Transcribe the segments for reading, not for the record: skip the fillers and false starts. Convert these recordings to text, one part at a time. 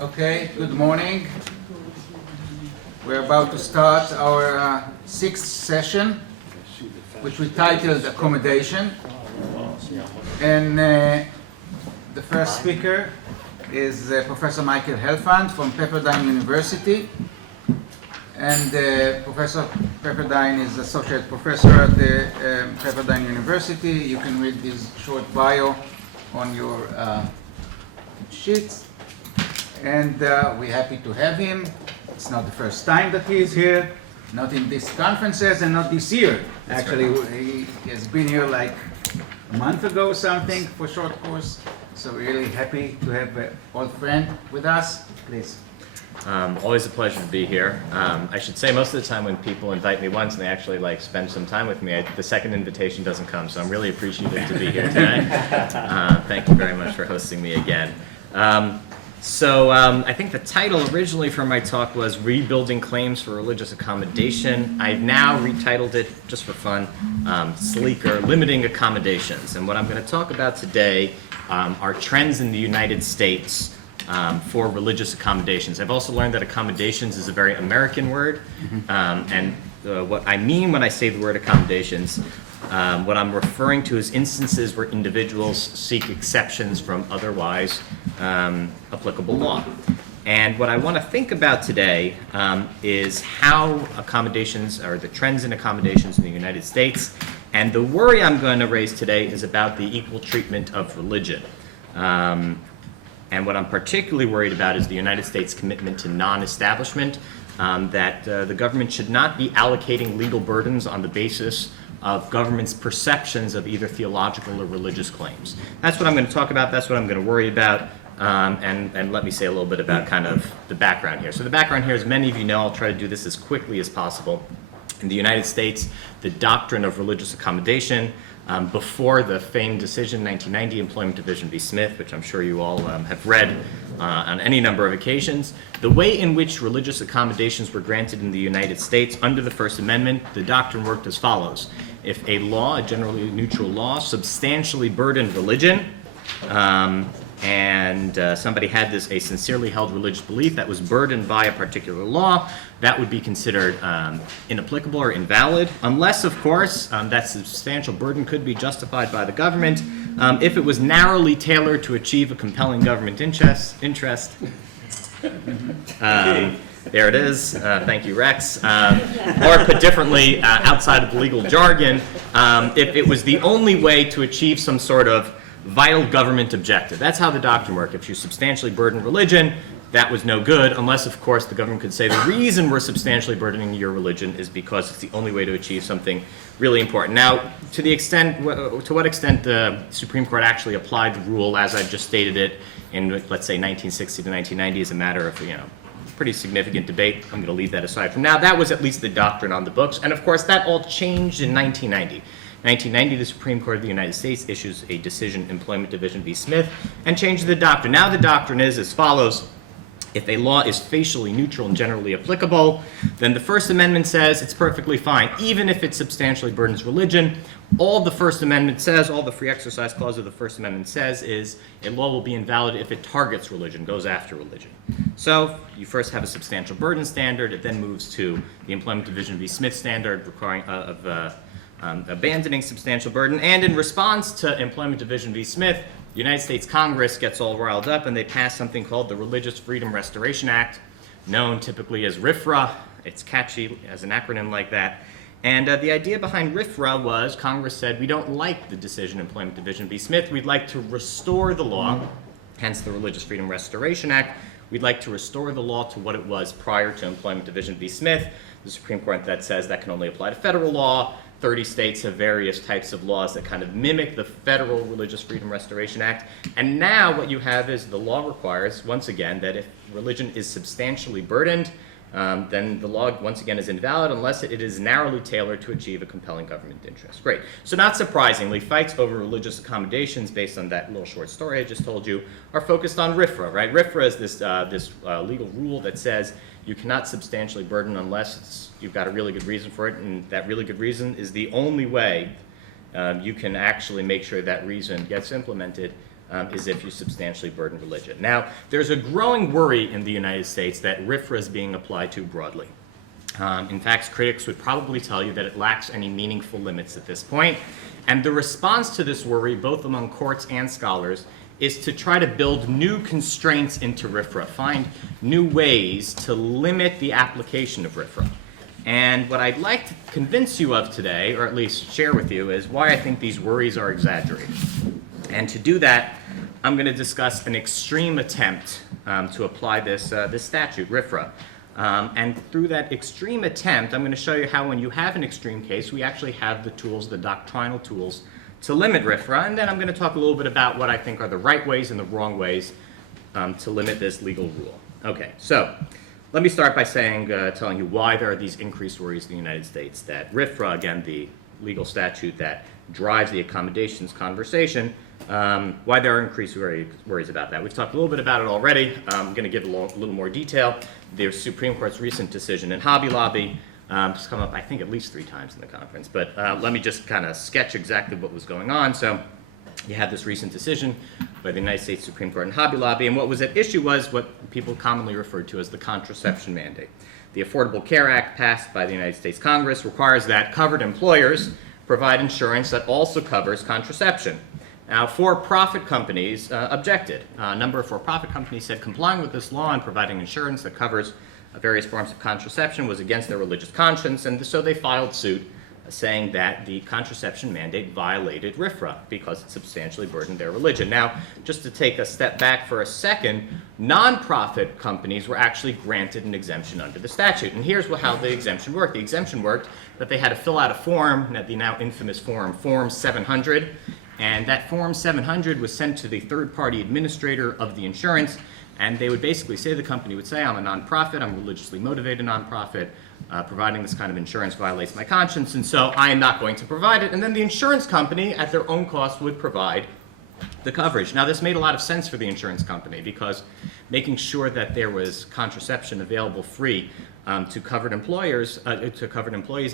Okay, good morning. We're about to start our sixth session, which we titled Accommodation. And the first speaker is Professor Michael Helfand from Pepperdine University. And Professor Pepperdine is Associate Professor at the Pepperdine University. You can read his short bio on your sheets. And we're happy to have him. It's not the first time that he is here, not in these conferences and not this year. Actually, he has been here like a month ago or something for short course. So really happy to have an old friend with us. Please. Always a pleasure to be here. I should say most of the time when people invite me once and they actually spend some time with me, the second invitation doesn't come, so I'm really appreciative to be here today. Thank you very much for hosting me again. I think the title originally for my talk was Rebuilding Claims for Religious Accommodation. I've now retitled it, just for fun, sleeker, Limiting Accommodations. And what I'm going to talk about today are trends in the United States for religious accommodations. I've also learned that accommodations is a very American word, what I mean when I say the word accommodations, what I'm referring to is instances where individuals seek exceptions from otherwise applicable law. And what I want to think about today is how accommodations, or the trends in accommodations in the United States, and the worry I'm going to raise today is about the equal treatment of religion. And what I'm particularly worried about is the United States' commitment to non-establishment, that the government should not be allocating legal burdens on the basis of government's perceptions of either theological or religious claims. That's what I'm going to talk about, that's what I'm going to worry about, and let me say a little bit about kind of the background here. So the background here, as many of you know, I'll try to do this as quickly as possible. In the United States, the doctrine of religious accommodation, before the famed decision, 1990, Employment Division v. Smith, which I'm sure you all have read on any number of occasions, the way in which religious accommodations were granted in the United States under the First Amendment, the doctrine worked as follows. If a law, a generally neutral law, substantially burdened religion, and somebody had a sincerely held religious belief that was burdened by a particular law, that would be considered inapplicable or invalid, unless, of course, that substantial burden could be justified by the government if it was narrowly tailored to achieve a compelling government interest. There it is. Thank you, Rex. Or put differently, outside of the legal jargon, if it was the only way to achieve some sort of vital government objective. That's how the doctrine worked. If you substantially burden religion, that was no good, unless, of course, the government could say the reason we're substantially burdening your religion is because it's the only way to achieve something really important. Now, to what extent the Supreme Court actually applied the rule as I've just stated it in, let's say, 1960 to 1990 is a matter of, pretty significant debate. I'm going to leave that aside from now. That was at least the doctrine on the books, and of course, that all changed in 1990. 1990, the Supreme Court of the United States issues a decision, Employment Division v. Smith, and changes the doctrine. Now the doctrine is as follows. If a law is facially neutral and generally applicable, then the First Amendment says it's perfectly fine, even if it substantially burdens religion. All the First Amendment says, all the Free Exercise Clause of the First Amendment says is a law will be invalid if it targets religion, goes after religion. So you first have a substantial burden standard. It then moves to the Employment Division v. Smith standard requiring abandoning substantial burden. And in response to Employment Division v. Smith, the United States Congress gets all riled up and they pass something called the Religious Freedom Restoration Act, known typically as RFRA. It's catchy as an acronym like that. And the idea behind RFRA was Congress said, we don't like the decision Employment Division v. Smith. We'd like to restore the law, hence the Religious Freedom Restoration Act. We'd like to restore the law to what it was prior to Employment Division v. Smith. The Supreme Court that says that can only apply to federal law. 30 states have various types of laws that kind of mimic the federal Religious Freedom Restoration Act. And now what you have is the law requires, once again, that if religion is substantially burdened, then the law once again is invalid unless it is narrowly tailored to achieve a compelling government interest. Great. So not surprisingly, fights over religious accommodations based on that little short story I just told you are focused on RFRA, right? RFRA is this legal rule that says you cannot substantially burden unless you've got a really good reason for it, and that really good reason is the only way you can actually make sure that reason gets implemented is if you substantially burden religion. Now, there's a growing worry in the United States that RFRA is being applied too broadly. In fact, critics would probably tell you that it lacks any meaningful limits at this point. And the response to this worry, both among courts and scholars, is to try to build new constraints into RFRA, find new ways to limit the application of RFRA. And what I'd like to convince you of today, or at least share with you, is why I think these worries are exaggerated. And to do that, I'm going to discuss an extreme attempt to apply this statute, RFRA. And through that extreme attempt, I'm going to show you how when you have an extreme case, we actually have the tools, the doctrinal tools, to limit RFRA. And then I'm going to talk a little bit about what I think are the right ways and the wrong ways to limit this legal rule. Okay, so let me start by saying, telling you why there are these increased worries in the United States that RFRA, again, the legal statute that drives the accommodations conversation, why there are increased worries about that. We've talked a little bit about it already. I'm going to give a little more detail. The Supreme Court's recent decision in Hobby Lobby has come up, I think, at least 3 times in the conference. But let me just kind of sketch exactly what was going on. So you had this recent decision by the United States Supreme Court in Hobby Lobby, and what was at issue was what people commonly referred to as the contraception mandate. The Affordable Care Act, passed by the United States Congress, requires that covered employers provide insurance that also covers contraception. Now, for-profit companies objected. A number of for-profit companies said complying with this law and providing insurance that covers various forms of contraception was against their religious conscience, and so they filed suit saying that the contraception mandate violated RFRA because it substantially burdened their religion. Now, just to take a step back for a second, nonprofit companies were actually granted an exemption under the statute. And here's how the exemption worked. The exemption worked that they had to fill out a form, the now infamous Form 700, and that Form 700 was sent to the third-party administrator of the insurance, and they would basically say, the company would say, I'm a nonprofit, I'm a religiously motivated nonprofit, providing this kind of insurance violates my conscience, and so I am not going to provide it. And then the insurance company, at their own cost, would provide the coverage. Now, this made a lot of sense for the insurance company because making sure that there was contraception available free to covered employees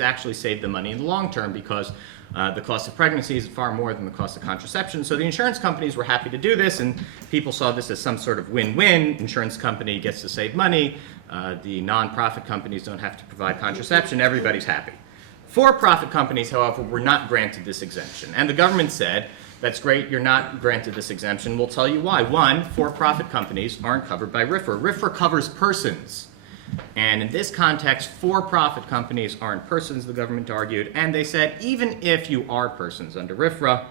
actually saved them money in the long term because the cost of pregnancy is far more than the cost of contraception. So the insurance companies were happy to do this, and people saw this as some sort of win-win. Insurance company gets to save money. The nonprofit companies don't have to provide contraception. Everybody's happy. For-profit companies, however, were not granted this exemption. And the government said, that's great, you're not granted this exemption. We'll tell you why. One, for-profit companies aren't covered by RFRA. RFRA covers persons. And in this context, for-profit companies aren't persons, the government argued. And they said, even if you are persons under RFRA,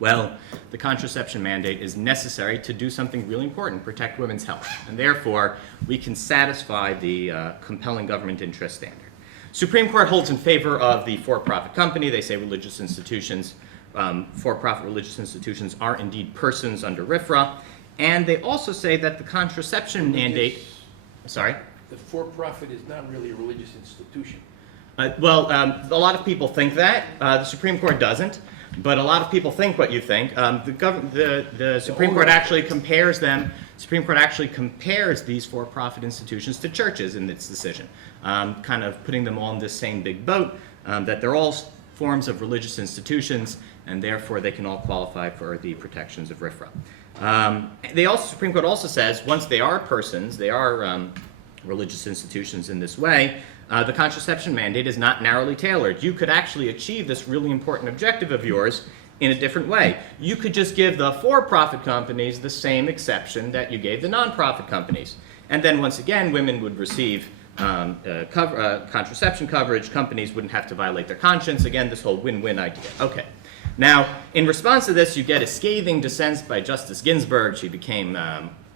well, the contraception mandate is necessary to do something really important, protect women's health. And therefore, we can satisfy the compelling government interest standard. Supreme Court holds in favor of the for-profit company. They say religious institutions, for-profit religious institutions are indeed persons under RFRA. And they also say that the contraception mandate, sorry? The for-profit is not really a religious institution. A lot of people think that. The Supreme Court doesn't. But a lot of people think what you think. The Supreme Court actually compares them. Supreme Court actually compares these for-profit institutions to churches in its decision, kind of putting them all in this same big boat, that they're all forms of religious institutions, and therefore they can all qualify for the protections of RFRA. Supreme Court also says once they are persons, they are religious institutions in this way, the contraception mandate is not narrowly tailored. You could actually achieve this really important objective of yours in a different way. You could just give the for-profit companies the same exception that you gave the non-profit companies. And then once again, women would receive contraception coverage, companies wouldn't have to violate their conscience. Again, this whole win-win idea. Okay. Now, in response to this, you get a scathing dissent by Justice Ginsburg. She became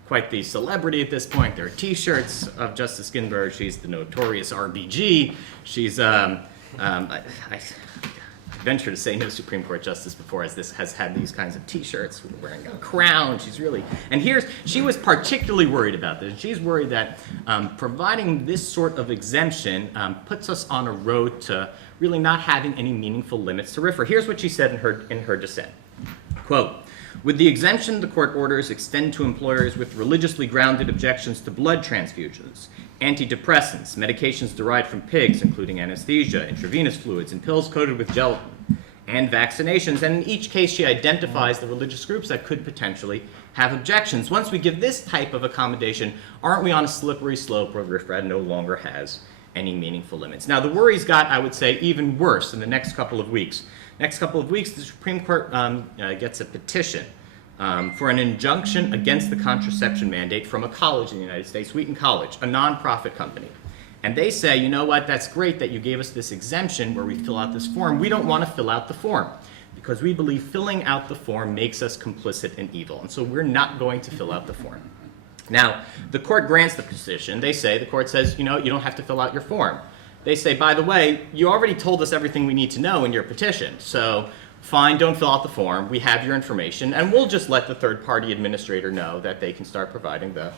quite the celebrity at this point. There are T-shirts of Justice Ginsburg. She's the notorious RBG. She's, I venture to say no Supreme Court justice before has had these kinds of T-shirts, wearing a crown. She's really, and she was particularly worried about this. She's worried that providing this sort of exemption puts us on a road to really not having any meaningful limits to RFRA. Here's what she said in her dissent. Quote, with the exemption, the court orders extend to employers with religiously grounded objections to blood transfusions, antidepressants, medications derived from pigs, including anesthesia, intravenous fluids, and pills coated with gelatin, and vaccinations. And in each case, she identifies the religious groups that could potentially have objections. Once we give this type of accommodation, aren't we on a slippery slope where RFRA no longer has any meaningful limits? Now, the worries got, I would say, even worse in the next couple of weeks. Next couple of weeks, the Supreme Court gets a petition for an injunction against the contraception mandate from a college in the United States, Wheaton College, a nonprofit company. And they say, you know what, that's great that you gave us this exemption where we fill out this form. We don't want to fill out the form because we believe filling out the form makes us complicit in evil. And so we're not going to fill out the form. Now, the court grants the petition. The court says, you know, you don't have to fill out your form. They say, by the way, you already told us everything we need to know in your petition. So fine, don't fill out the form. We have your information. And we'll just let the third-party administrator know that they can start providing the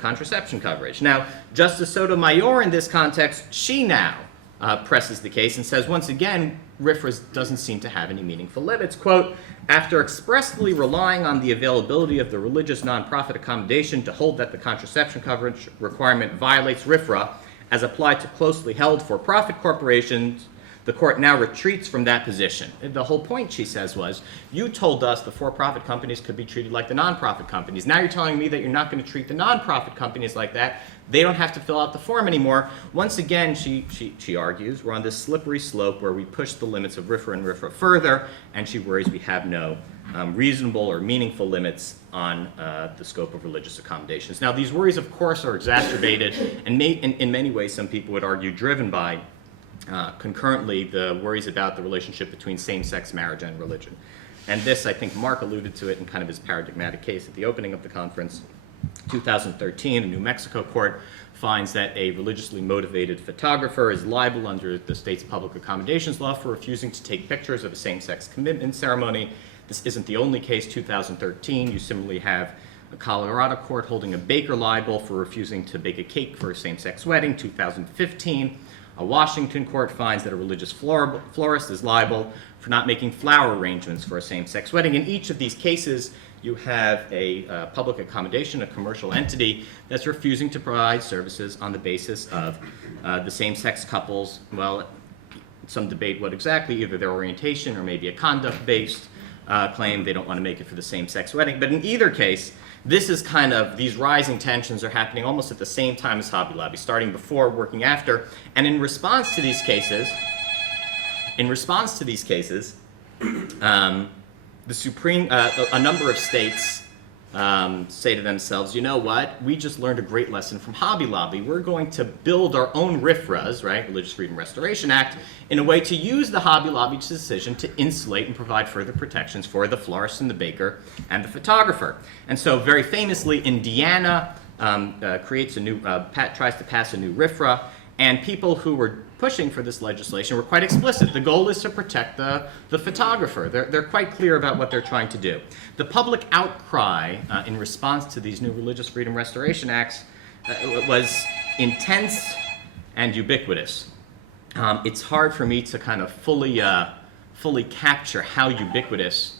contraception coverage. Now, Justice Sotomayor in this context, she now presses the case and says, once again, RFRA doesn't seem to have any meaningful limits. Quote, after expressly relying on the availability of the religious nonprofit accommodation to hold that the contraception coverage requirement violates RFRA as applied to closely held for-profit corporations, the court now retreats from that position. The whole point, she says, was you told us the for-profit companies could be treated like the nonprofit companies. Now you're telling me that you're not going to treat the nonprofit companies like that. They don't have to fill out the form anymore. Once again, she argues, we're on this slippery slope where we push the limits of RFRA and RFRA further, and she worries we have no reasonable or meaningful limits on the scope of religious accommodations. Now, these worries, of course, are exacerbated and in many ways, some people would argue, driven by concurrently the worries about the relationship between same-sex marriage and religion. And this, I think Mark alluded to it in kind of his paradigmatic case at the opening of the conference. 2013, a New Mexico court finds that a religiously motivated photographer is liable under the state's public accommodations law for refusing to take pictures of a same-sex commitment ceremony. This isn't the only case. 2013, you similarly have a Colorado court holding a baker liable for refusing to bake a cake for a same-sex wedding. 2015, a Washington court finds that a religious florist is liable for not making flower arrangements for a same-sex wedding. In each of these cases, you have a public accommodation, a commercial entity that's refusing to provide services on the basis of the same-sex couples, well, some debate what exactly, either their orientation or maybe a conduct-based claim. They don't want to make it for the same-sex wedding. But in either case, this is kind of, these rising tensions are happening almost at the same time as Hobby Lobby, starting before, working after. And in response to these cases, the Supreme, a number of states say to themselves, you know what, we just learned a great lesson from Hobby Lobby. We're going to build our own RFRAs, right, Religious Freedom Restoration Act, in a way to use the Hobby Lobby's decision to insulate and provide further protections for the florist and the baker and the photographer. And so very famously, Indiana creates a new, tries to pass a new RFRA, and people who were pushing for this legislation were quite explicit. The goal is to protect the photographer. They're quite clear about what they're trying to do. The public outcry in response to these new Religious Freedom Restoration Acts was intense and ubiquitous. It's hard for me to kind of fully capture how ubiquitous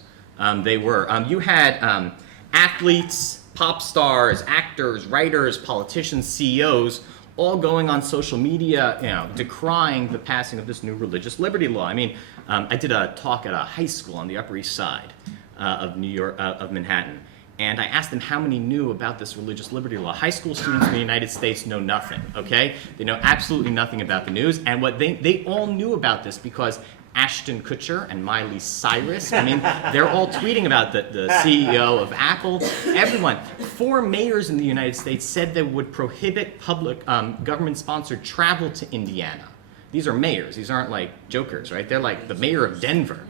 they were. You had athletes, pop stars, actors, writers, politicians, CEOs, all going on social media, you know, decrying the passing of this new religious liberty law. I mean, I did a talk at a high school on the Upper East Side of New York, of Manhattan, and I asked them how many knew about this religious liberty law. High school students in the United States know nothing, okay? They know absolutely nothing about the news, and what they all knew about this because Ashton Kutcher and Miley Cyrus, I mean, they're all tweeting about the CEO of Apple, everyone. 4 mayors in the United States said they would prohibit public government-sponsored travel to Indiana. These are mayors, these aren't like jokers, right? They're like the mayor of Denver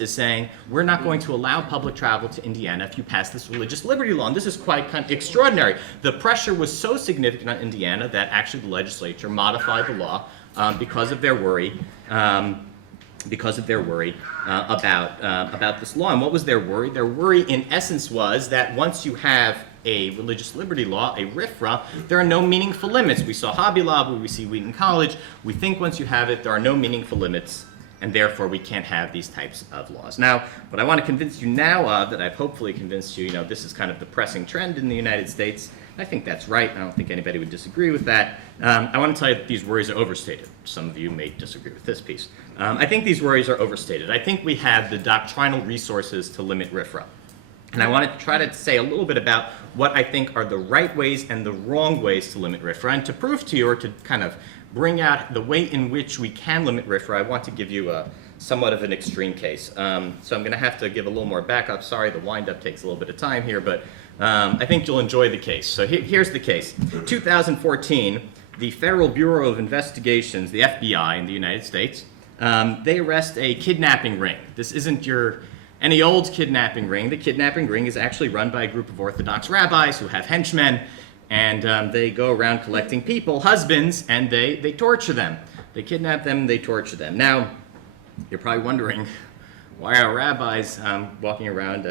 is saying, we're not going to allow public travel to Indiana if you pass this religious liberty law. And this is quite kind of extraordinary. The pressure was so significant on Indiana that actually the legislature modified the law because of their worry about this law. And what was their worry? Their worry, in essence, was that once you have a religious liberty law, a RFRA, there are no meaningful limits. We saw Hobby Lobby, we see Wheaton College. We think once you have it, there are no meaningful limits, and therefore we can't have these types of laws. Now, what I want to convince you now of, that I've hopefully convinced you, you know, this is kind of the pressing trend in the United States, I think that's right. I don't think anybody would disagree with that. I want to tell you that these worries are overstated. Some of you may disagree with this piece. I think these worries are overstated. I think we have the doctrinal resources to limit RFRA. And I want to try to say a little bit about what I think are the right ways and the wrong ways to limit RFRA. And to prove to you, or to kind of bring out the way in which we can limit RFRA, I want to give you somewhat of an extreme case. So I'm going to have to give a little more backup. Sorry, the wind-up takes a little bit of time here, but I think you'll enjoy the case. So here's the case. 2014, the Federal Bureau of Investigations, the FBI in the United States, they arrest a kidnapping ring. This isn't any old kidnapping ring. The kidnapping ring is actually run by a group of Orthodox rabbis who have henchmen, and they go around collecting people, husbands, and they torture them. They kidnap them, they torture them. Now, you're probably wondering, why are rabbis walking around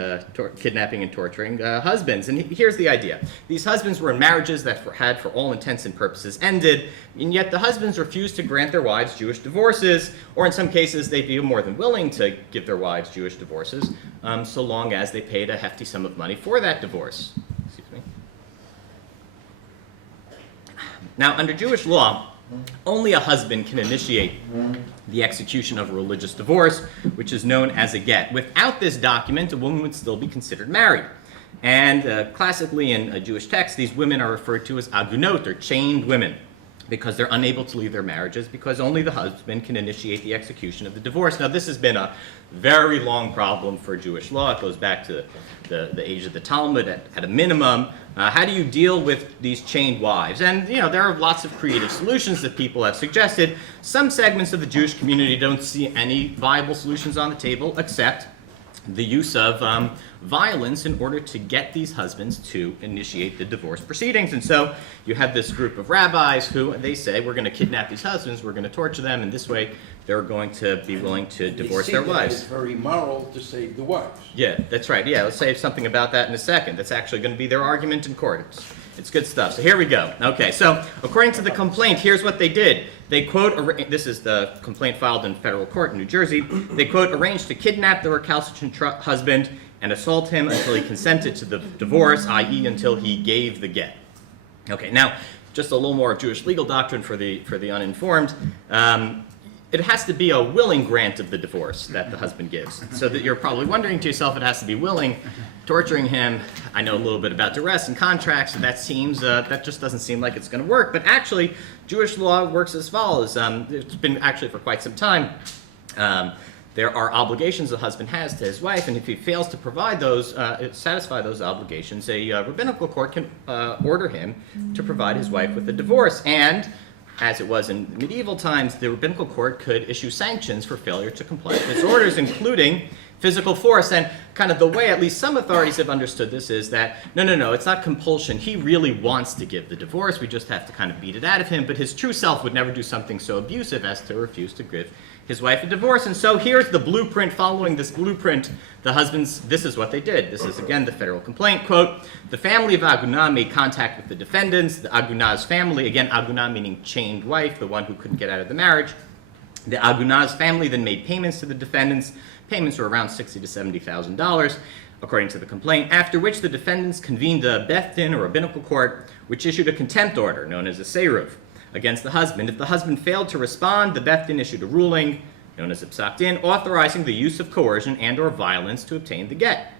kidnapping and torturing husbands? And here's the idea. These husbands were in marriages that had, for all intents and purposes, ended, and yet the husbands refused to grant their wives Jewish divorces, or in some cases they'd be more than willing to give their wives Jewish divorces, so long as they paid a hefty sum of money for that divorce. Excuse me. Now, under Jewish law, only a husband can initiate the execution of a religious divorce, which is known as a get. Without this document, a woman would still be considered married. And classically in Jewish texts, these women are referred to as agunot, or chained women, because they're unable to leave their marriages because only the husband can initiate the execution of the divorce. Now, this has been a very long problem for Jewish law. It goes back to the age of the Talmud at a minimum. How do you deal with these chained wives? And, there are lots of creative solutions that people have suggested. Some segments of the Jewish community don't see any viable solutions on the table except the use of violence in order to get these husbands to initiate the divorce proceedings. And so you have this group of rabbis who, they say, we're going to kidnap these husbands, we're going to torture them, and this way they're going to be willing to divorce their wives. It's very moral to save the wives. Yeah, that's right. Yeah, let's say something about that in a second. That's actually going to be their argument in court. It's good stuff. So here we go. Okay, so according to the complaint, here's what they did. They quote, this is the complaint filed in federal court in New Jersey. They quote, arranged to kidnap the recalcitrant husband and assault him until he consented to the divorce, i.e. until he gave the get. Okay, now, just a little more of Jewish legal doctrine for the uninformed. It has to be a willing grant of the divorce that the husband gives. So that you're probably wondering to yourself, it has to be willing. Torturing him, I know a little bit about duress and contracts, and that just doesn't seem like it's going to work. But actually, Jewish law works as follows. It's been actually for quite some time. There are obligations the husband has to his wife, and if he fails to provide those, satisfy those obligations, a rabbinical court can order him to provide his wife with a divorce. And as it was in medieval times, the rabbinical court could issue sanctions for failure to comply with its orders, including physical force. And kind of the way at least some authorities have understood this is that, no, it's not compulsion. He really wants to give the divorce. We just have to kind of beat it out of him. But his true self would never do something so abusive as to refuse to give his wife a divorce. And so here's the blueprint. Following this blueprint, the husbands, this is what they did. This is, again, the federal complaint. Quote, the family of Agunah made contact with the defendants. The Agunah's family, again, Agunah meaning chained wife, the one who couldn't get out of the marriage. The Agunah's family then made payments to the defendants. Payments were around $60,000 to $70,000, according to the complaint, after which the defendants convened a Beth Din, or rabbinical court, which issued a contempt order, known as a seruv, against the husband. If the husband failed to respond, the Beth Din issued a ruling, known as a psak din, authorizing the use of coercion and or violence to obtain the get.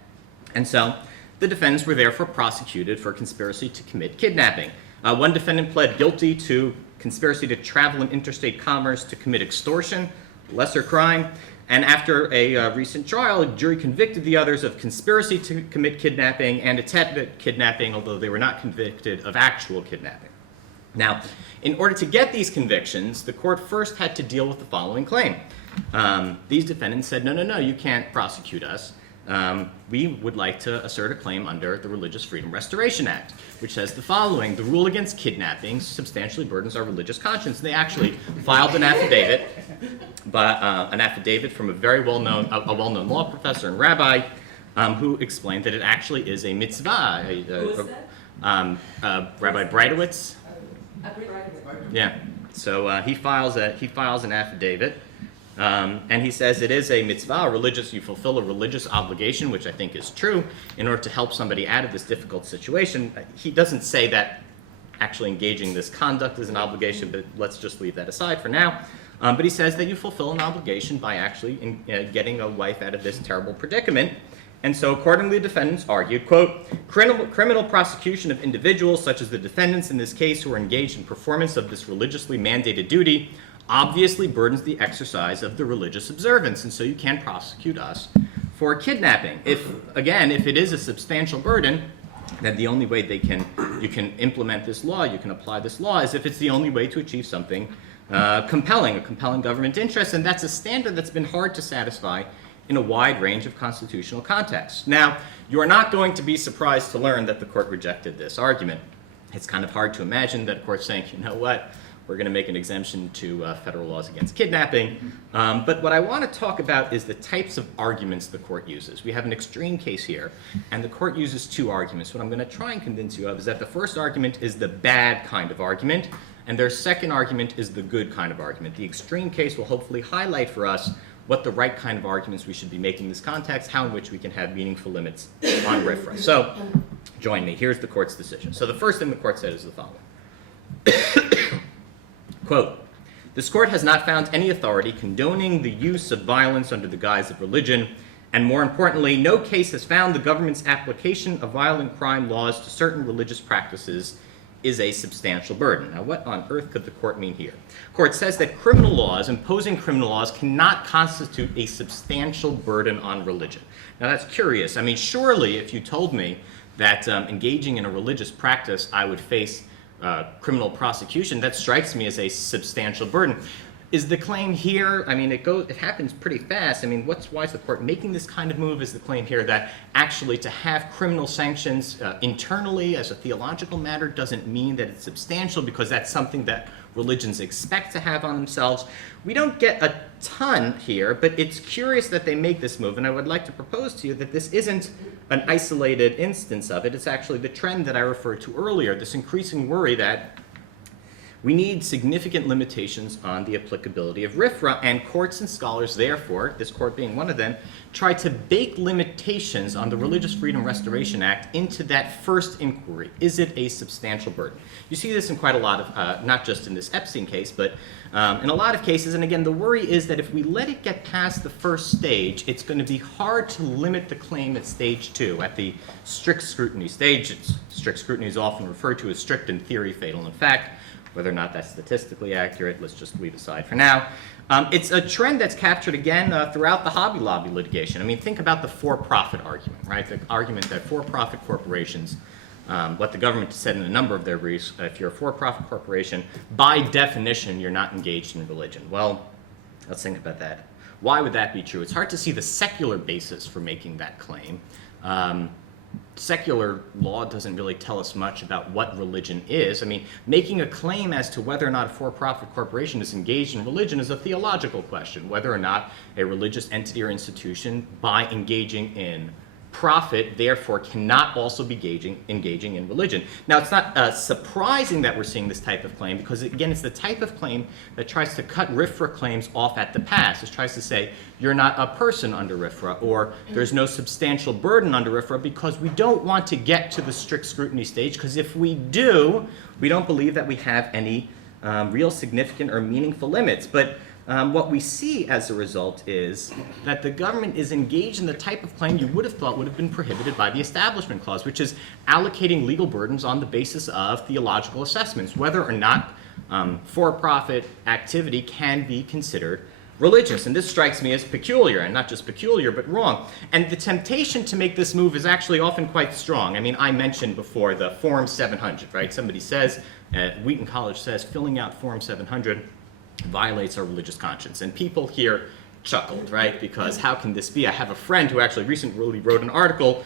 And so the defendants were therefore prosecuted for conspiracy to commit kidnapping. One defendant pled guilty to conspiracy to travel in interstate commerce to commit extortion, lesser crime. And after a recent trial, a jury convicted the others of conspiracy to commit kidnapping and attempted kidnapping, although they were not convicted of actual kidnapping. Now, in order to get these convictions, the court first had to deal with the following claim. These defendants said, no, you can't prosecute us. We would like to assert a claim under the Religious Freedom Restoration Act, which says the following: the rule against kidnapping substantially burdens our religious conscience. And they actually filed an affidavit, from a very well-known law professor and rabbi, who explained that it actually is a mitzvah. Who is that? Rabbi Breitowitz. Breitowitz. Yeah. So he files an affidavit And he says it is a mitzvah, you fulfill a religious obligation, which I think is true, in order to help somebody out of this difficult situation. He doesn't say that actually engaging in this conduct is an obligation, but let's just leave that aside for now. But he says that you fulfill an obligation by actually getting a wife out of this terrible predicament. And so accordingly, defendants argued, quote, criminal prosecution of individuals such as the defendants in this case who are engaged in performance of this religiously mandated duty obviously burdens the exercise of the religious observance, and so you can't prosecute us for kidnapping. If it is a substantial burden, then the only way you can implement this law, you can apply this law, is if it's the only way to achieve something compelling, a compelling government interest, and that's a standard that's been hard to satisfy in a wide range of constitutional contexts. Now, you are not going to be surprised to learn that the court rejected this argument. It's kind of hard to imagine that a court saying, you know what, we're going to make an exemption to federal laws against kidnapping. But what I want to talk about is the types of arguments the court uses. We have an extreme case here, and the court uses two arguments. What I'm going to try and convince you of is that the first argument is the bad kind of argument, and their second argument is the good kind of argument. The extreme case will hopefully highlight for us what the right kind of arguments we should be making in this context, how in which we can have meaningful limits on RFRA. So, join me. Here's the court's decision. So the first thing the court said is the following. Quote, this court has not found any authority condoning the use of violence under the guise of religion, and more importantly, no case has found the government's application of violent crime laws to certain religious practices is a substantial burden. Now, what on earth could the court mean here? The court says that imposing criminal laws cannot constitute a substantial burden on religion. Now, that's curious. I mean, surely if you told me that engaging in a religious practice I would face criminal prosecution, that strikes me as a substantial burden. Is the claim here, I mean, it happens pretty fast. I mean, why is the court making this kind of move? Is the claim here that actually to have criminal sanctions internally as a theological matter doesn't mean that it's substantial because that's something that religions expect to have on themselves? We don't get a ton here, but it's curious that they make this move, and I would like to propose to you that this isn't an isolated instance of it. It's actually the trend that I referred to earlier, this increasing worry that we need significant limitations on the applicability of RFRA, and courts and scholars, therefore, this court being one of them, try to bake limitations on the Religious Freedom Restoration Act into that first inquiry. Is it a substantial burden? You see this in quite a lot of, not just in this Epstein case, but in a lot of cases, and again, the worry is that if we let it get past the first stage, it's going to be hard to limit the claim at stage 2, at the strict scrutiny stage. Strict scrutiny is often referred to as strict in theory, fatal in fact. Whether or not that's statistically accurate, let's just leave aside for now. It's a trend that's captured again throughout the Hobby Lobby litigation. I mean, think about the for-profit argument, right? The argument that for-profit corporations, what the government said in a number of their briefs, if you're a for-profit corporation, by definition, you're not engaged in religion. Well, let's think about that. Why would that be true? It's hard to see the secular basis for making that claim. Secular law doesn't really tell us much about what religion is. I mean, making a claim as to whether or not a for-profit corporation is engaged in religion is a theological question, whether or not a religious entity or institution, by engaging in profit, therefore cannot also be engaging in religion. Now, it's not surprising that we're seeing this type of claim because, again, it's the type of claim that tries to cut RFRA claims off at the pass. It tries to say, you're not a person under RFRA, or there's no substantial burden under RFRA because we don't want to get to the strict scrutiny stage, because if we do, we don't believe that we have any real significant or meaningful limits. But what we see as a result is that the government is engaged in the type of claim you would have thought would have been prohibited by the Establishment Clause, which is allocating legal burdens on the basis of theological assessments, whether or not for-profit activity can be considered religious. And this strikes me as peculiar, and not just peculiar, but wrong. And the temptation to make this move is actually often quite strong. I mean, I mentioned before the Form 700, right? Somebody says, Wheaton College says, filling out Form 700 violates our religious conscience. And people here chuckled, right? Because how can this be? I have a friend who actually recently wrote an article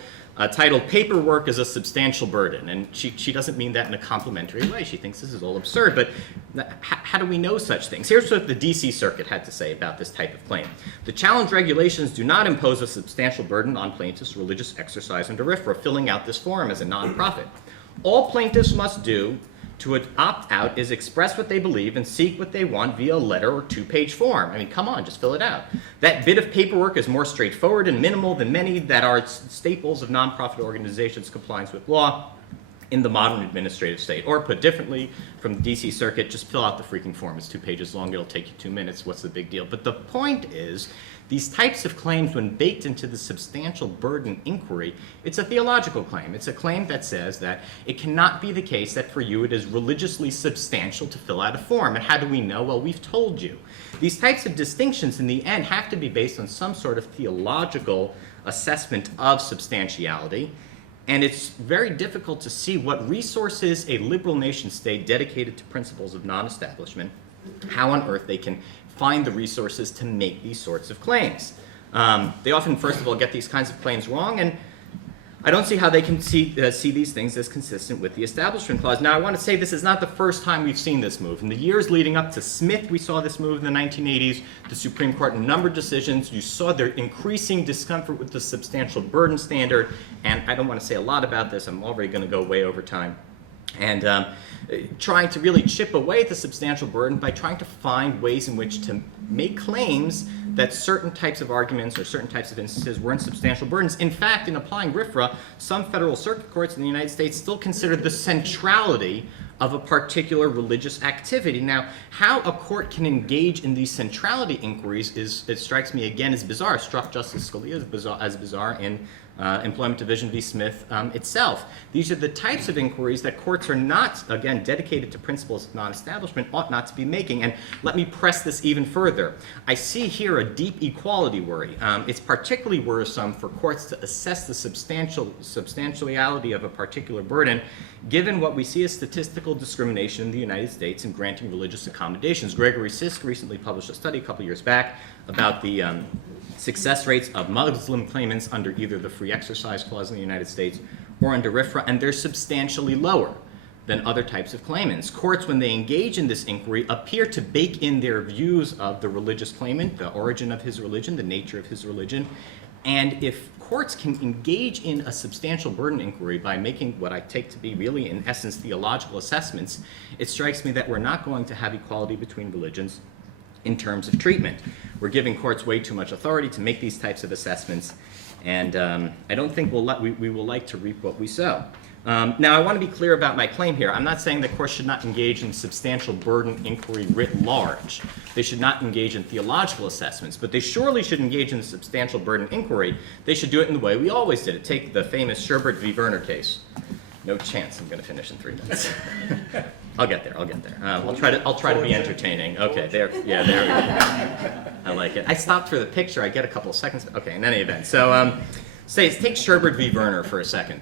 titled "Paperwork is a Substantial Burden." And she doesn't mean that in a complimentary way. She thinks this is all absurd. But how do we know such things? Here's what the D.C. Circuit had to say about this type of claim. The challenge regulations do not impose a substantial burden on plaintiffs' religious exercise under RFRA, filling out this form as a nonprofit. All plaintiffs must do To opt out is express what they believe and seek what they want via a letter or two-page form. I mean, come on, just fill it out. That bit of paperwork is more straightforward and minimal than many that are staples of nonprofit organizations' compliance with law in the modern administrative state. Or put differently, from the DC Circuit, just fill out the freaking form. It's 2 pages long, it'll take you 2 minutes, what's the big deal? But the point is, these types of claims, when baked into the substantial burden inquiry, it's a theological claim. It's a claim that says that it cannot be the case that for you it is religiously substantial to fill out a form. And how do we know? Well, we've told you. These types of distinctions in the end have to be based on some sort of theological assessment of substantiality. And it's very difficult to see what resources a liberal nation state dedicated to principles of non-establishment, how on earth they can find the resources to make these sorts of claims. They often, first of all, get these kinds of claims wrong, and I don't see how they can see these things as consistent with the Establishment Clause. Now, I want to say this is not the first time we've seen this move. In the years leading up to Smith, we saw this move in the 1980s. The Supreme Court, in a number of decisions, you saw their increasing discomfort with the substantial burden standard, and I don't want to say a lot about this. I'm already going to go way over time. And trying to really chip away at the substantial burden by trying to find ways in which to make claims that certain types of arguments or certain types of instances weren't substantial burdens. In fact, in applying RFRA, some federal circuit courts in the United States still consider the centrality of a particular religious activity. Now, how a court can engage in these centrality inquiries it strikes me again as bizarre. It struck Justice Scalia as bizarre in Employment Division v. Smith itself. These are the types of inquiries that courts are not, again, dedicated to principles of non-establishment, ought not to be making. And let me press this even further. I see here a deep equality worry. It's particularly worrisome for courts to assess the substantiality of a particular burden, given what we see as statistical discrimination in the United States in granting religious accommodations. Gregory Sisk recently published a study a couple years back about the success rates of Muslim claimants under either the Free Exercise Clause in the United States or under RFRA, and they're substantially lower than other types of claimants. Courts, when they engage in this inquiry, appear to bake in their views of the religious claimant, the origin of his religion, the nature of his religion, and if courts can engage in a substantial burden inquiry by making what I take to be really, in essence, theological assessments, it strikes me that we're not going to have equality between religions in terms of treatment. We're giving courts way too much authority to make these types of assessments, and I don't think we will like to reap what we sow. Now, I want to be clear about my claim here. I'm not saying that courts should not engage in substantial burden inquiry writ large. They should not engage in theological assessments, but they surely should engage in the substantial burden inquiry. They should do it in the way we always did it. Take the famous Sherbert v. Werner case. No chance I'm going to finish in 3 minutes. I'll get there. I'll try to be entertaining. Okay, there we go. I like it. I stopped for the picture. I get a couple of seconds. Okay, in any event. So take Sherbert v. Werner for a second.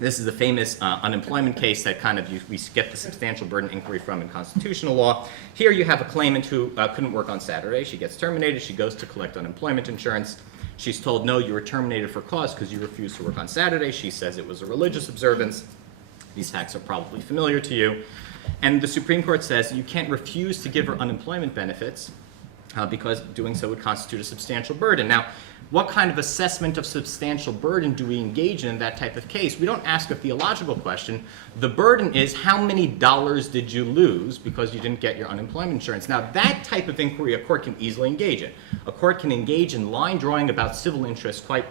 This is the famous unemployment case that we get the substantial burden inquiry from in constitutional law. Here you have a claimant who couldn't work on Saturday. She gets terminated. She goes to collect unemployment insurance. She's told, no, you were terminated for cause because you refused to work on Saturday. She says it was a religious observance. These facts are probably familiar to you. And the Supreme Court says you can't refuse to give her unemployment benefits because doing so would constitute a substantial burden. Now, what kind of assessment of substantial burden do we engage in that type of case? We don't ask a theological question. The burden is how many dollars did you lose because you didn't get your unemployment insurance? Now, that type of inquiry a court can easily engage in. A court can engage in line drawing about civil interests quite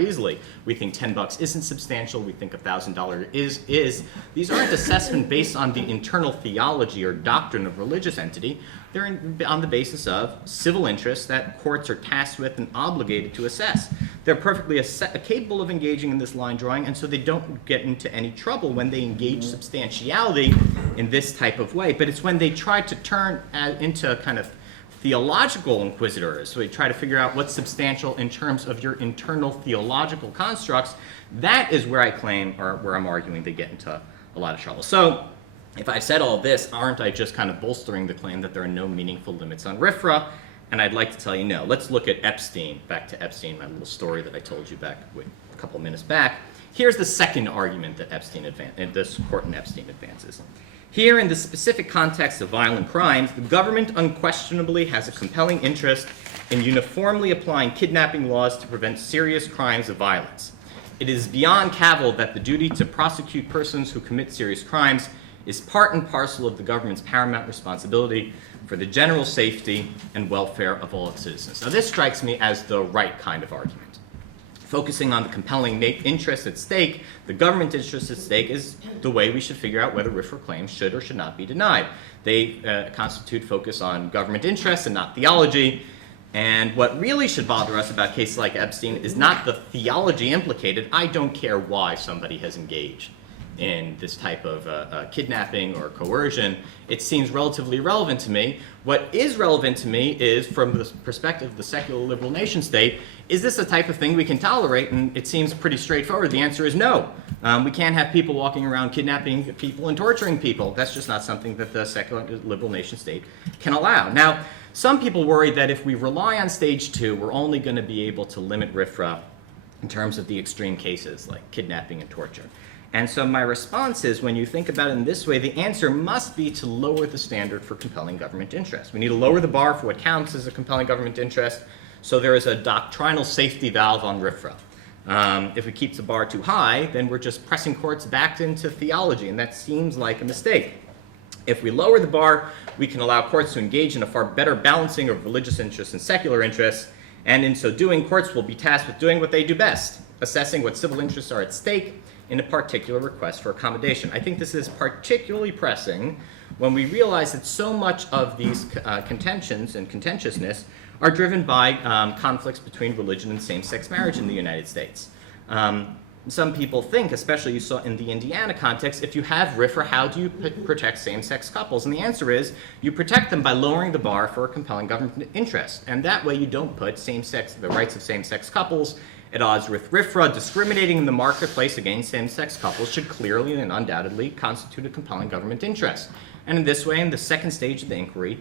easily. We think $10 isn't substantial. We think $1,000 is. These aren't assessments based on the internal theology or doctrine of religious entity. They're on the basis of civil interests that courts are tasked with and obligated to assess. They're perfectly capable of engaging in this line drawing, and so they don't get into any trouble when they engage substantiality in this type of way. But it's when they try to turn into kind of theological inquisitors, so they try to figure out what's substantial in terms of your internal theological constructs, that is where I claim, or where I'm arguing, they get into a lot of trouble. So, if I said all this, aren't I just kind of bolstering the claim that there are no meaningful limits on RFRA? And I'd like to tell you no. Let's look at Epstein. Back to Epstein, my little story that I told you back a couple minutes back. Here's the second argument that this court in Epstein advances. Here, in the specific context of violent crimes, the government unquestionably has a compelling interest in uniformly applying kidnapping laws to prevent serious crimes of violence. It is beyond cavil that the duty to prosecute persons who commit serious crimes is part and parcel of the government's paramount responsibility for the general safety and welfare of all its citizens. Now, this strikes me as the right kind of argument. Focusing on the compelling interest at stake, the government interest at stake, is the way we should figure out whether RFRA claims should or should not be denied. They constitute focus on government interests and not theology. And what really should bother us about cases like Epstein is not the theology implicated. I don't care why somebody has engaged in this type of kidnapping or coercion. It seems relatively irrelevant to me. What is relevant to me is, from the perspective of the secular liberal nation state, is this a type of thing we can tolerate? And it seems pretty straightforward. The answer is no. We can't have people walking around kidnapping people and torturing people. That's just not something that the secular liberal nation state can allow. Now, some people worry that if we rely on stage 2, we're only going to be able to limit RFRA in terms of the extreme cases like kidnapping and torture. And so my response is, when you think about it in this way, the answer must be to lower the standard for compelling government interest. We need to lower the bar for what counts as a compelling government interest, so there is a doctrinal safety valve on RFRA. If we keep the bar too high, then we're just pressing courts back into theology, and that seems like a mistake. If we lower the bar, we can allow courts to engage in a far better balancing of religious interests and secular interests, and in so doing, courts will be tasked with doing what they do best, assessing what civil interests are at stake in a particular request for accommodation. I think this is particularly pressing when we realize that so much of these contentions and contentiousness are driven by conflicts between religion and same-sex marriage in the United States. Some people think, especially you saw in the Indiana context, if you have RFRA, how do you protect same-sex couples? And the answer is, you protect them by lowering the bar for a compelling government interest. And that way you don't put the rights of same-sex couples at odds with RFRA. Discriminating in the marketplace against same-sex couples should clearly and undoubtedly constitute a compelling government interest. And in this way, in the second stage of the inquiry,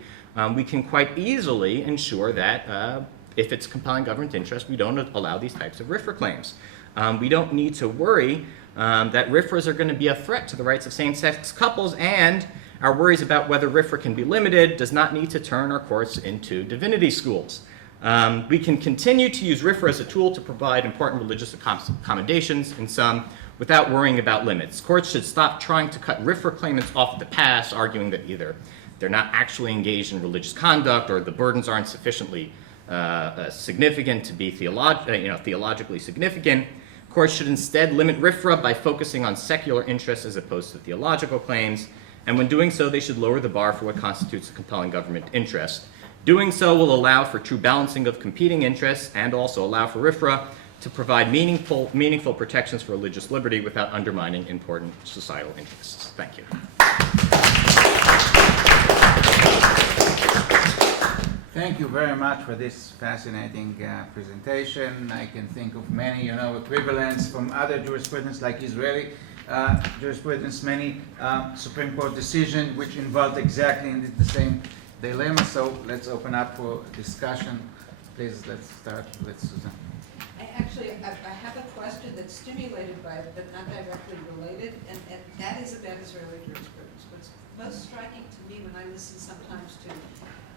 we can quite easily ensure that if it's a compelling government interest, we don't allow these types of RFRA claims. We don't need to worry that RFRAs are going to be a threat to the rights of same-sex couples, and our worries about whether RFRA can be limited does not need to turn our courts into divinity schools. We can continue to use RFRA as a tool to provide important religious accommodations in some without worrying about limits. Courts should stop trying to cut RFRA claimants off at the pass, arguing that either they're not actually engaged in religious conduct or the burdens aren't sufficiently significant to be theologically significant. Courts should instead limit RFRA by focusing on secular interests as opposed to theological claims, and when doing so, they should lower the bar for what constitutes a compelling government interest. Doing so will allow for true balancing of competing interests and also allow for RFRA to provide meaningful protections for religious liberty without undermining important societal interests. Thank you. Thank you very much for this fascinating presentation. I can think of many, equivalents from other jurisprudence, like Israeli jurisprudence, many Supreme Court decisions which involved exactly in the same dilemma. So let's open up for discussion. Please, let's start with Susan. I have a question that's stimulated by it, but not directly related, and that is about Israeli jurisprudence. What's most striking to me when I listen sometimes to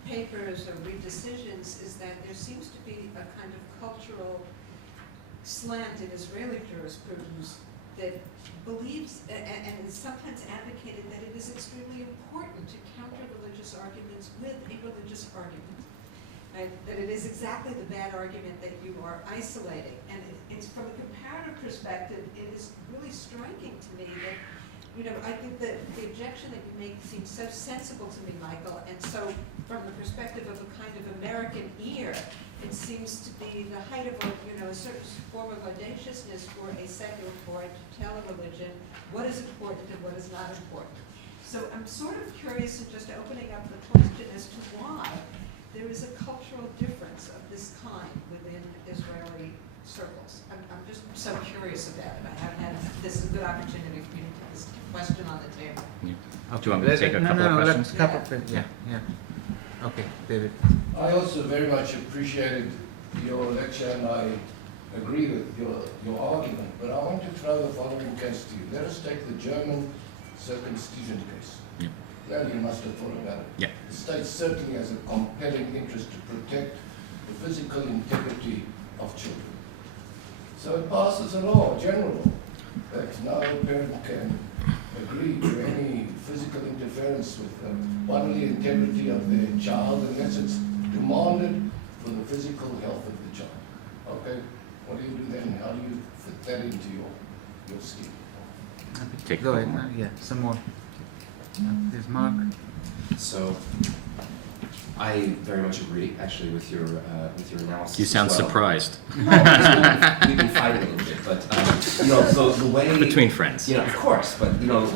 papers or read decisions is that there seems to be a kind of cultural slant in Israeli jurisprudence that believes and is sometimes advocated that it is extremely important to counter religious arguments with a religious argument. Right? That it is exactly the bad argument that you are isolating. And it's from a comparative perspective, it is really striking to me that, I think that the objection that you make seems so sensible to me, Michael, and so from the perspective of a kind of American ear, it seems to be the height of a certain form of audaciousness for a secular court to tell a religion what is important and what is not important. So I'm sort of curious in just opening up the question as to why there is a cultural difference of this kind within Israeli circles. I'm just so curious about it. I haven't had, this is a good opportunity for me to put this question on the table. Yeah. Do you want me to take a couple of questions? Yeah. Okay, David. I also very much appreciated your lecture, and I agree with your argument, but I want to throw the following case to you. Let us take the German circumcision case. Yeah. Well, you must have thought about it. Yeah. The state certainly has a compelling interest to protect the physical integrity of children. So it passes a law, a general law, that now a parent can agree to any physical interference with the bodily integrity of their child unless it's demanded for the physical health of the child. Okay, what do you do then? How do you fit that into your scheme? Take Go one ahead, more. yeah, some more. There's Mark. So, I very much agree, actually, with your analysis. You sound as well. surprised. We've been fighting a little bit, but you know, the way Between friends. You know, of course, but you know,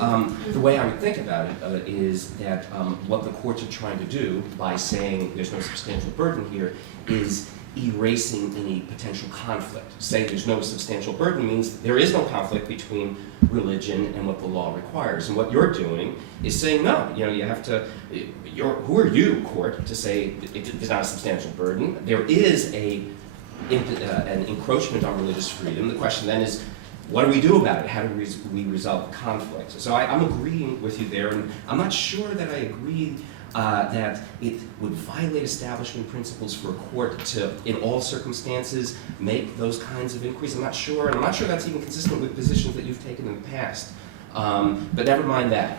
the way I would think about it is that what the courts are trying to do by saying there's no substantial burden here is erasing any potential conflict. Saying there's no substantial burden means there is no conflict between religion and what the law requires. And what you're doing is saying no. You know, you have to. Who are you, court, to say there's not a substantial burden? There is an encroachment on religious freedom. The question then is, what do we do about it? How do we resolve the conflict? So I'm agreeing with you there, and I'm not sure that I agree that it would violate establishment principles for a court to, in all circumstances, make those kinds of inquiries. I'm not sure, and I'm not sure that's even consistent with positions that you've taken in the past. But never mind that.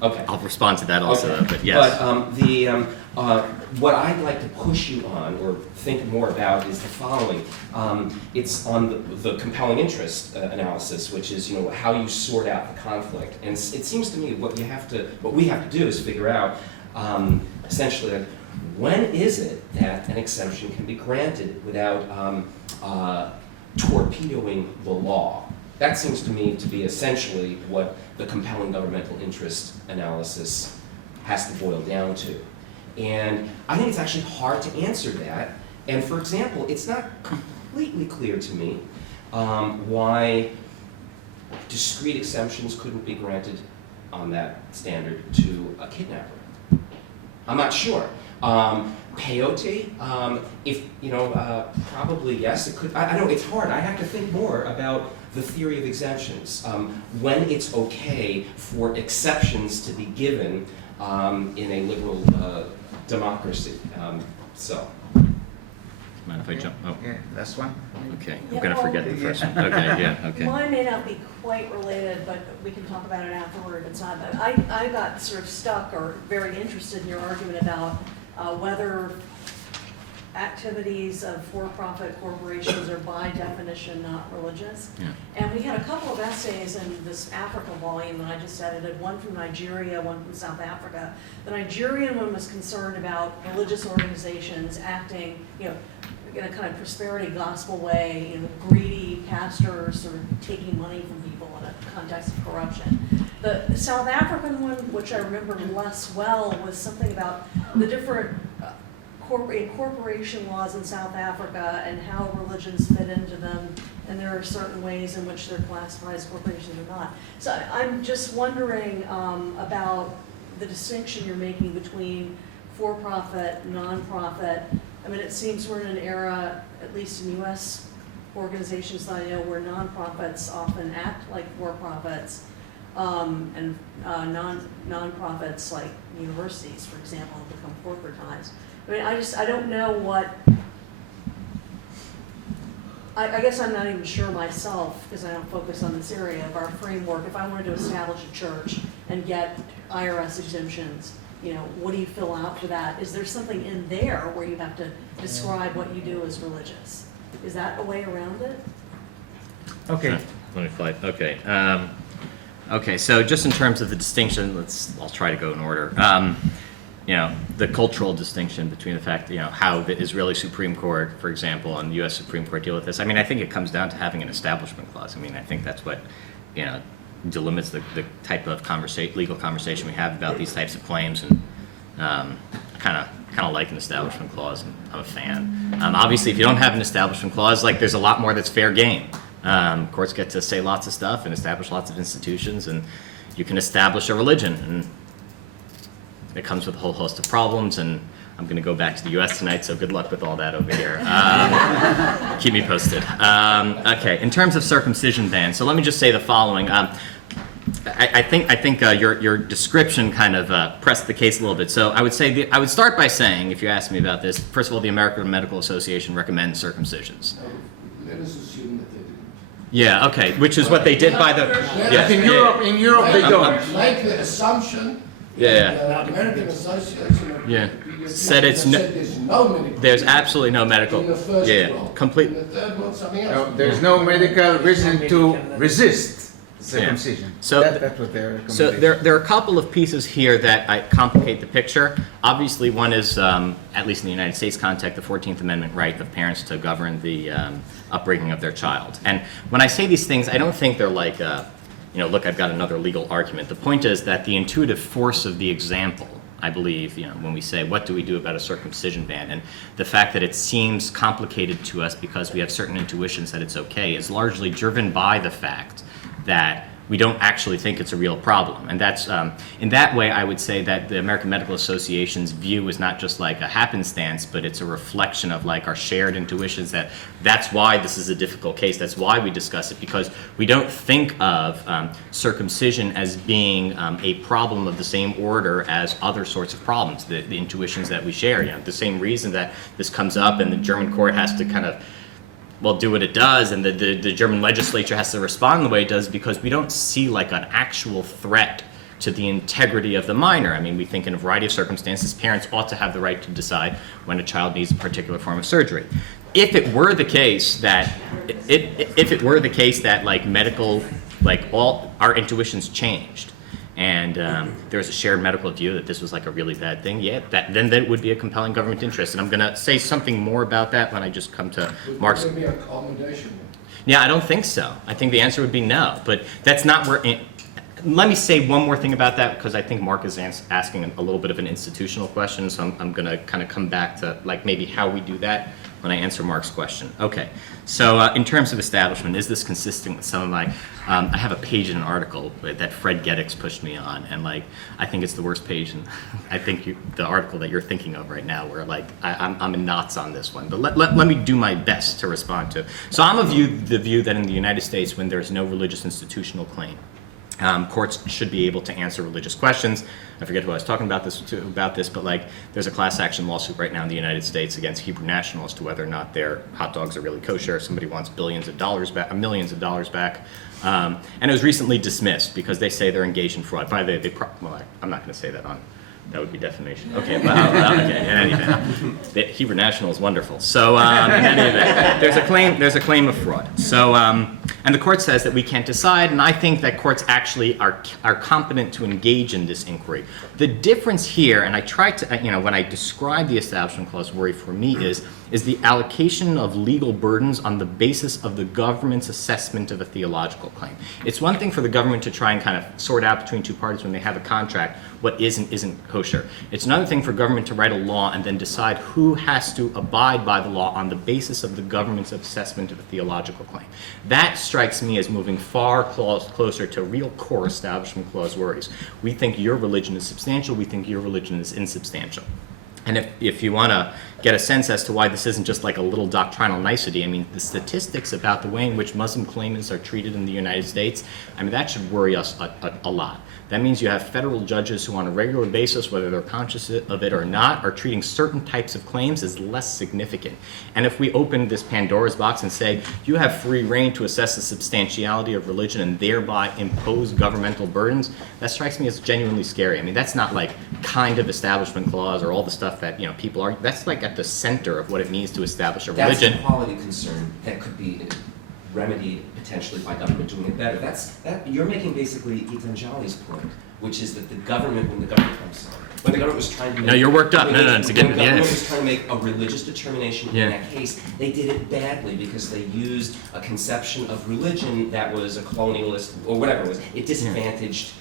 Okay. I'll respond to that also, Okay. but yes. But what I'd like to push you on, or think more about, is the following. It's on the compelling interest analysis, which is, you know, how you sort out the conflict. And it seems to me what we have to do is figure out, essentially, like, when is it that an exemption can be granted without torpedoing the law? That seems to me to be essentially what the compelling governmental interest analysis has to boil down to. And I think it's actually hard to answer that. And for example, it's not completely clear to me why discrete exemptions couldn't be granted on that standard to a kidnapper. I'm not sure. Peyote, if, you know, probably yes, it could. I know it's hard. I have to think more about the theory of exemptions. When it's okay for exceptions to be given in a liberal democracy. Mind if I jump? Oh, Yeah, last one. okay. Yeah, I'm gonna well- forget the first one. Okay, yeah, okay. Mine may not be quite related, but we can talk about it afterward. It's not, but I got sort of stuck or very interested in your argument about whether activities of for-profit corporations are by definition not religious. Yeah. And we had a couple of essays in this Africa volume that I just edited, one from Nigeria, one from South Africa. The Nigerian one was concerned about religious organizations acting, you know, in a kind of prosperity gospel way, you know, greedy pastors sort of taking money from people in a context of corruption. The South African one, which I remember less well, was something about the different incorporation laws in South Africa and how religions fit into them, and there are certain ways in which they're classified as corporations or not. So I'm just wondering about the distinction you're making between for-profit, non-profit. I mean, it seems we're in an era, at least in U.S. organizations that I know, where non-profits often act like for-profits, and non-profits like universities, for example, have become corporatized. I mean, I don't know what, I guess I'm not even sure myself, because I don't focus on this area of our framework. If I wanted to establish a church and get IRS exemptions, you know, what do you fill out for that? Is there something in there where you have to describe what you do as religious? Is that a way around it? Okay. Let me fight. Okay. Okay. So just in terms of the distinction, I'll try to go in order. You know, the cultural distinction between the fact, you know, how the Israeli Supreme Court, for example, and the U.S. Supreme Court deal with this. I mean, I think it comes down to having an establishment clause. I mean, I think that's what, you know, delimits the type of legal conversation we have about these types of claims, and kind of like an establishment clause, and I'm a fan. Obviously, if you don't have an establishment clause, like, there's a lot more that's fair game. Courts get to say lots of stuff and establish lots of institutions, and you can establish a religion, and it comes with a whole host of problems, and I'm going to go back to the U.S. tonight, so good luck with all that over here. Keep me posted. Okay, in terms of circumcision ban, so let me just say the following. I think your description kind of pressed the case a little bit. So I would say I would start by saying, if you ask me about this, first of all, the American Medical Association recommends circumcisions. Let us assume that they didn't. Yeah, okay, which is what they did by the, But yeah, in yeah, Europe they don't. Make the assumption. Yeah. The American Association of Yeah. Pediatricians Said it's no- said there's no medical. there's absolutely no medical, In the first yeah, world. complete, In the third world, something No, else. there's no medical reason to resist circumcision. So- That's what they're So recommending. there are a couple of pieces here that complicate the picture. Obviously, one is, at least in the United States context, the 14th Amendment right of parents to govern the upbringing of their child. And when I say these things, I don't think they're like, look, I've got another legal argument. The point is that the intuitive force of the example, I believe, when we say, what do we do about a circumcision ban? And the fact that it seems complicated to us because we have certain intuitions that it's okay is largely driven by the fact that we don't actually think it's a real problem. And that's, in that way, I would say that the American Medical Association's view is not just like a happenstance, but it's a reflection of like our shared intuitions that that's why this is a difficult case. That's why we discuss it, because we don't think of circumcision as being a problem of the same order as other sorts of problems, the intuitions that we share. The same reason that this comes up and the German court has to kind of do what it does, and the German legislature has to respond the way it does, because we don't see like an actual threat to the integrity of the minor. I mean, we think in a variety of circumstances, parents ought to have the right to decide when a child needs a particular form of surgery. If it were the case that, like medical, like all our intuitions changed, and there's a shared medical view that this was like a really bad thing, then that would be a compelling government interest. And I'm going to say something more about that when I just come to Mark's. Would there be accommodation? Yeah, I don't think so. I think the answer would be no, but that's not where. Let me say one more thing about that, because I think Mark is asking a little bit of an institutional question, so I'm going to kind of come back to like maybe how we do that when I answer Mark's question. Okay, so in terms of establishment, is this consistent with some of my, I have a page in an article that Fred Geddix pushed me on, and like, I think it's the worst page, and I think the article that you're thinking of right now, where like, I'm in knots on this one, but let me do my best to respond to. So I'm of the view that in the United States, when there's no religious institutional claim, courts should be able to answer religious questions. I forget who I was talking about this, but like there's a class action lawsuit right now in the United States against Hebrew National as to whether or not their hot dogs are really kosher. Somebody wants millions of dollars back. And it was recently dismissed because they say they're engaged in fraud. By the way, I'm not going to say that on. That would be defamation. Okay, well, okay. In any event, the Hebrew National is wonderful. So, in any event, there's a claim of fraud. So, and the court says that we can't decide, and I think that courts actually are competent to engage in this inquiry. The difference here, and I tried to, when I describe the Establishment Clause worry for me is the allocation of legal burdens on the basis of the government's assessment of a theological claim. It's one thing for the government to try and kind of sort out between two parties when they have a contract what is and isn't kosher. It's another thing for government to write a law and then decide who has to abide by the law on the basis of the government's assessment of a theological claim. That strikes me as moving far closer to real core Establishment Clause worries. We think your religion is substantial, we think your religion is insubstantial. And if you want to get a sense as to why this isn't just like a little doctrinal nicety, I mean, the statistics about the way in which Muslim claimants are treated in the United States, I mean, that should worry us a lot. That means you have federal judges who on a regular basis, whether they're conscious of it or not, are treating certain types of claims as less significant. And if we open this Pandora's box and say, you have free reign to assess the substantiality of religion and thereby impose governmental burdens, that strikes me as genuinely scary. I mean, that's not like kind of Establishment Clause or all the stuff that, people are, that's like at the center of what it means to establish a religion. That's a quality concern that could be remedied potentially by government doing it better. You're making basically Ethan Jolly's point, which is that when the government was trying to make, No, you're worked up. No, it's a good, when the government was trying to make a religious determination in that case, they did it badly because they used a conception of religion that was a colonialist or whatever it was. It disadvantaged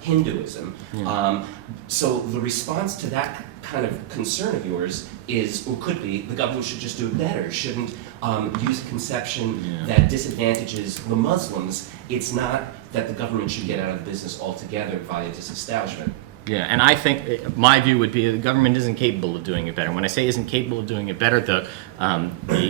Hinduism. So the response to that kind of concern of yours is, or could be, the government should just do it better, shouldn't use a conception that disadvantages the Muslims. It's not that the government should get out of the business altogether via disestablishment. Yeah, and I think my view would be the government isn't capable of doing it better. When I say isn't capable of doing it better, the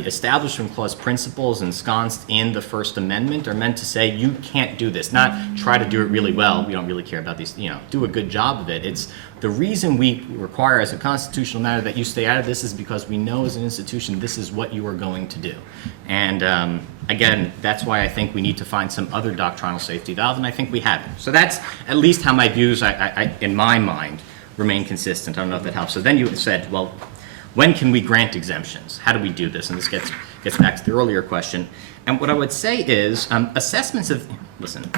Establishment Clause principles ensconced in the First Amendment are meant to say you can't do this, not try to do it really well. We don't really care about these, do a good job of it. It's the reason we require as a constitutional matter that you stay out of this is because we know as an institution this is what you are going to do. And again, that's why I think we need to find some other doctrinal safety valve, and I think we have it. So that's at least how my views, in my mind, remain consistent. I don't know if that helps. So then you said, well, when can we grant exemptions? How do we do this? And this gets back to the earlier question. And what I would say is assessments of, listen,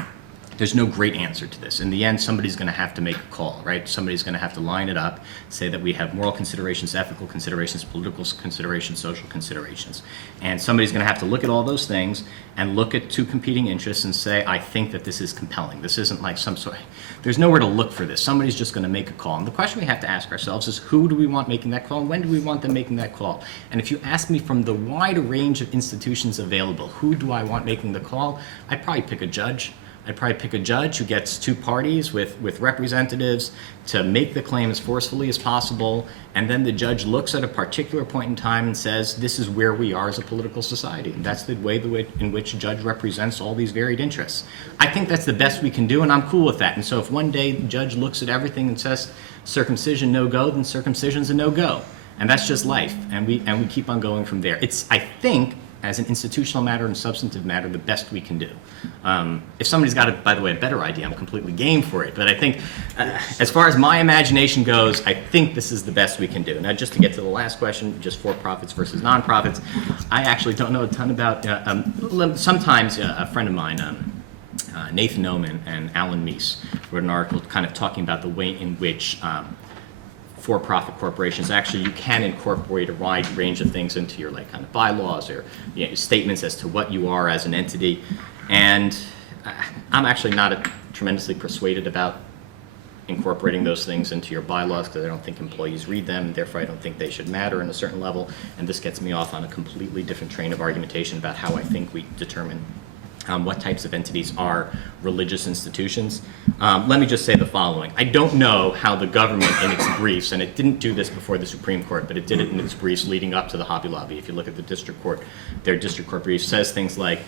there's no great answer to this. In the end, somebody's going to have to make a call, right? Somebody's going to have to line it up, say that we have moral considerations, ethical considerations, political considerations, social considerations. And somebody's going to have to look at all those things and look at two competing interests and say, I think that this is compelling. This isn't like some sort of, there's nowhere to look for this. Somebody's just going to make a call. And the question we have to ask ourselves is, who do we want making that call and when do we want them making that call? And if you ask me from the wide range of institutions available, who do I want making the call? I'd probably pick a judge. I'd probably pick a judge who gets two parties with representatives to make the claim as forcefully as possible, and then the judge looks at a particular point in time and says, this is where we are as a political society. And that's the way in which a judge represents all these varied interests. I think that's the best we can do, and I'm cool with that. And so if one day the judge looks at everything and says, circumcision no-go, then circumcision's a no-go. And that's just life, and we keep on going from there. It's, I think, as an institutional matter and substantive matter, the best we can do. If somebody's got, by the way, a better idea, I'm completely game for it. But I think, as far as my imagination goes, I think this is the best we can do. Now, just to get to the last question, just for-profits versus non-profits, I actually don't know a ton about, sometimes a friend of mine, Nathan Oman and Alan Meese, wrote an article kind of talking about the way in which for-profit corporations, actually you can incorporate a wide range of things into your like kind of bylaws or statements as to what you are as an entity. And I'm actually not tremendously persuaded about incorporating those things into your bylaws because I don't think employees read them, and therefore I don't think they should matter in a certain level. And this gets me off on a completely different train of argumentation about how I think we determine what types of entities are religious institutions. Let me just say the following. I don't know how the government in its briefs, and it didn't do this before the Supreme Court, but it did it in its briefs leading up to the Hobby Lobby. If you look at the district court, their district court brief says things like,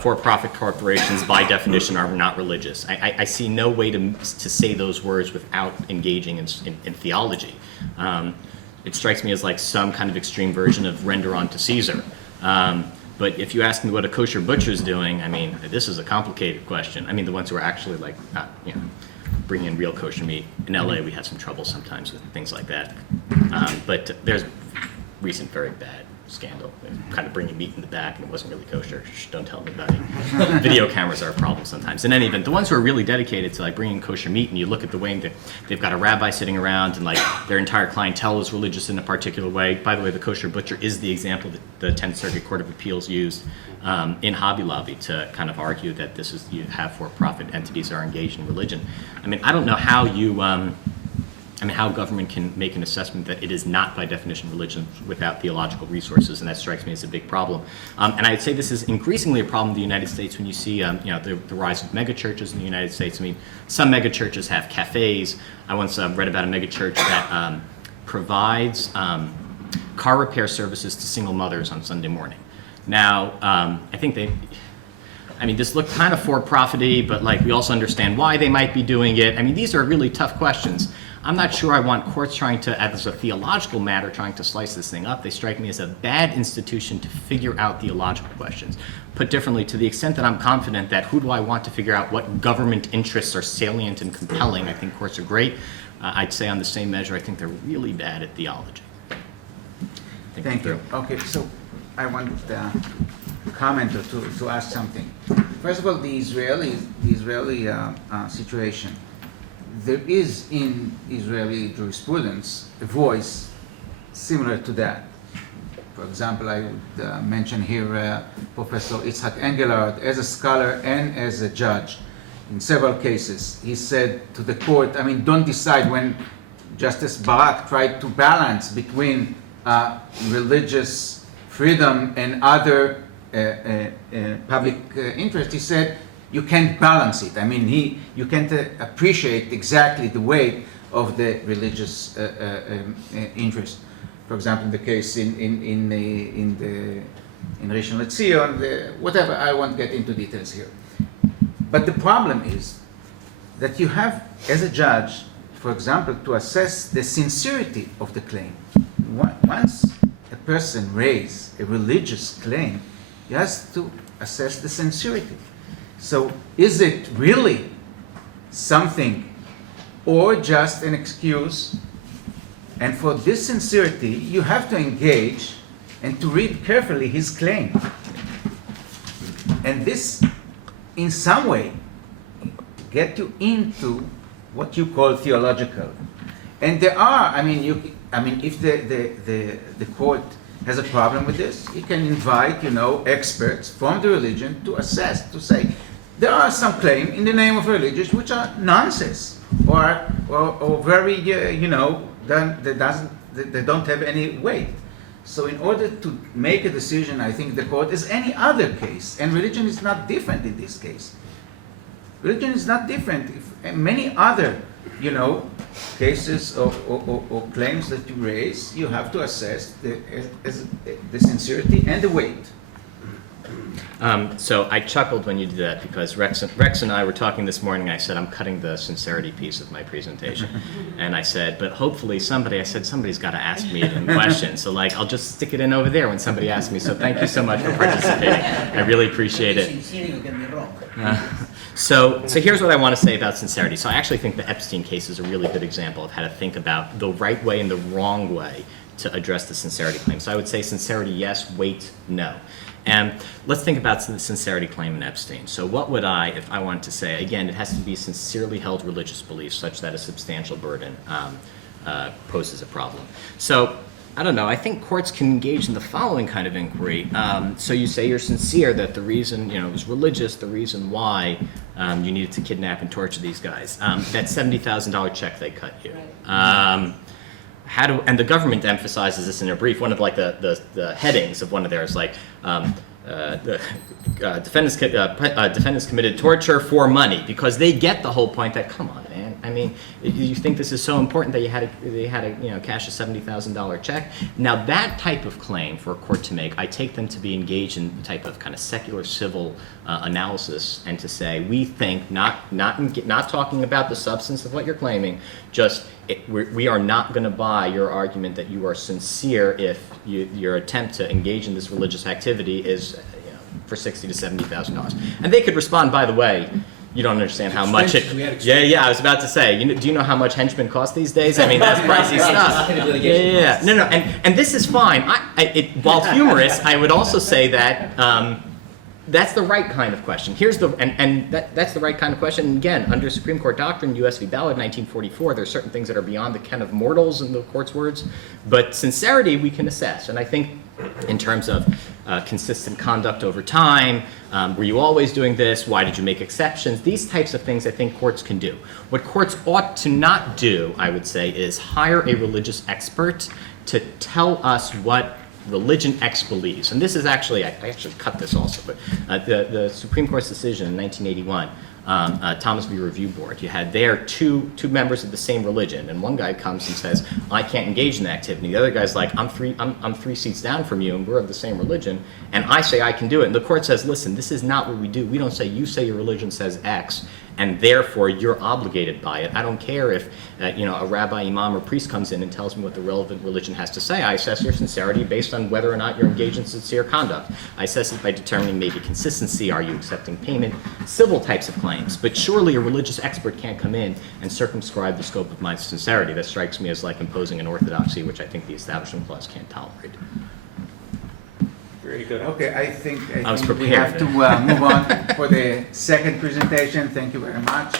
for-profit corporations by definition are not religious. I see no way to say those words without engaging in theology. It strikes me as like some kind of extreme version of render unto Caesar. But if you ask me what a kosher butcher is doing, I mean, this is a complicated question. I mean, the ones who are actually like, bringing in real kosher meat. In LA, we have some trouble sometimes with things like that. But there's recent very bad scandal. They're kind of bringing meat in the back and it wasn't really kosher. Shh, don't tell anybody. Video cameras are a problem sometimes. In any event, the ones who are really dedicated to like bringing kosher meat, and you look at the way that they've got a rabbi sitting around and like their entire clientele is religious in a particular way. By the way, the kosher butcher is the example that the 10th Circuit Court of Appeals used in Hobby Lobby to kind of argue that this is, you have for-profit entities that are engaged in religion. I mean, I don't know how you how government can make an assessment that it is not by definition religion without theological resources, and that strikes me as a big problem. And I'd say this is increasingly a problem in the United States when you see the rise of megachurches in the United States. I mean, some megachurches have cafes. I once read about a megachurch that provides car repair services to single mothers on Sunday morning. Now, I think this looked kind of for-profity, but like we also understand why they might be doing it. I mean, these are really tough questions. I'm not sure I want courts trying to, as a theological matter, trying to slice this thing up. They strike me as a bad institution to figure out theological questions. Put differently, to the extent that I'm confident that who do I want to figure out what government interests are salient and compelling, I think courts are great. I'd say on the same measure, I think they're really bad at theology. Thank you. Okay, so I want to comment or to ask something. First of all, the Israeli situation. There is in Israeli jurisprudence a voice similar to that. For example, I would mention here Professor Yitzhak Engelhardt as a scholar and as a judge in several cases. He said to the court, don't decide when Justice Barak tried to balance between religious freedom and other public interest. He said, you can't balance it. You can't appreciate exactly the weight of the religious interest. For example, in the case in Rishon LeZion, whatever. I won't get into details here. But the problem is that you have, as a judge, for example, to assess the sincerity of the claim. Once a person raises a religious claim, he has to assess the sincerity. So is it really something or just an excuse? And for this sincerity, you have to engage and to read carefully his claim. And this, in some way, get you into what you call theological. And there are, if the court has a problem with this, it can invite, experts from the religion to assess, to say, there are some claims in the name of religion which are nonsense or very, they don't have any weight. So in order to make a decision, I think the court is any other case, and religion is not different in this case. Religion is not different. If many other, cases or claims that you raise, you have to assess the sincerity and the weight. So I chuckled when you did that because Rex and I were talking this morning. I said, I'm cutting the sincerity piece of my presentation. And I said, but hopefully somebody's got to ask me it in questions. So I'll just stick it in over there when somebody asks me. So thank you so much for participating. I really appreciate it. So here's what I want to say about sincerity. So I actually think the Epstein case is a really good example of how to think about the right way and the wrong way to address the sincerity claim. So I would say sincerity, yes, weight, no. And let's think about the sincerity claim in Epstein. So what would if I wanted to say, again, it has to be sincerely held religious beliefs such that a substantial burden poses a problem. So I don't know, I think courts can engage in the following kind of inquiry. So you say you're sincere that the reason, it was religious, the reason why you needed to kidnap and torture these guys. That $70,000 check they cut you. And the government emphasizes this in their brief. One of the headings of one of theirs, the defendants committed torture for money, because they get the whole point that, come on, man. I mean, you think this is so important that they had to cash a $70,000 check? Now that type of claim for a court to make, I take them to be engaged in the type of kind of secular civil analysis, and to say, we think not talking about the substance of what you're claiming, just we are not going to buy your argument that you are sincere if your attempt to engage in this religious activity is for $60,000 to $70,000. And they could respond, by the way, you don't understand how much it. Yeah. I was about to say, do you know how much henchmen cost these days? I mean, that's pricey stuff. Yeah. No. And this is fine. While humorous, I would also say that. That's the right kind of question. That's the right kind of question. Again, under Supreme Court doctrine, U.S. v. Ballard, 1944, there are certain things that are beyond the ken of mortals, in the court's words. But sincerity we can assess. And I think in terms of consistent conduct over time, were you always doing this? Why did you make exceptions? These types of things I think courts can do. What courts ought to not do, I would say, is hire a religious expert to tell us what religion X believes. And this is actually, I actually cut this also, but the Supreme Court's decision in 1981, Thomas v. Review Board, you had there two members of the same religion, and one guy comes and says, I can't engage in the activity. The other guy's like, I'm three seats down from you, and we're of the same religion, and I say I can do it. And the court says, listen, this is not what we do. We don't say, you say your religion says X, and therefore you're obligated by it. I don't care if a rabbi, imam, or priest comes in and tells me what the relevant religion has to say. I assess your sincerity based on whether or not you're engaged in sincere conduct. I assess it by determining maybe consistency. Are you accepting payment? Civil types of claims. But surely a religious expert can't come in and circumscribe the scope of my sincerity. That strikes me as like imposing an orthodoxy, which I think the Establishment Clause can't tolerate. Very good. Okay, I think I was we have prepared. to move on for the second presentation. Thank you very much.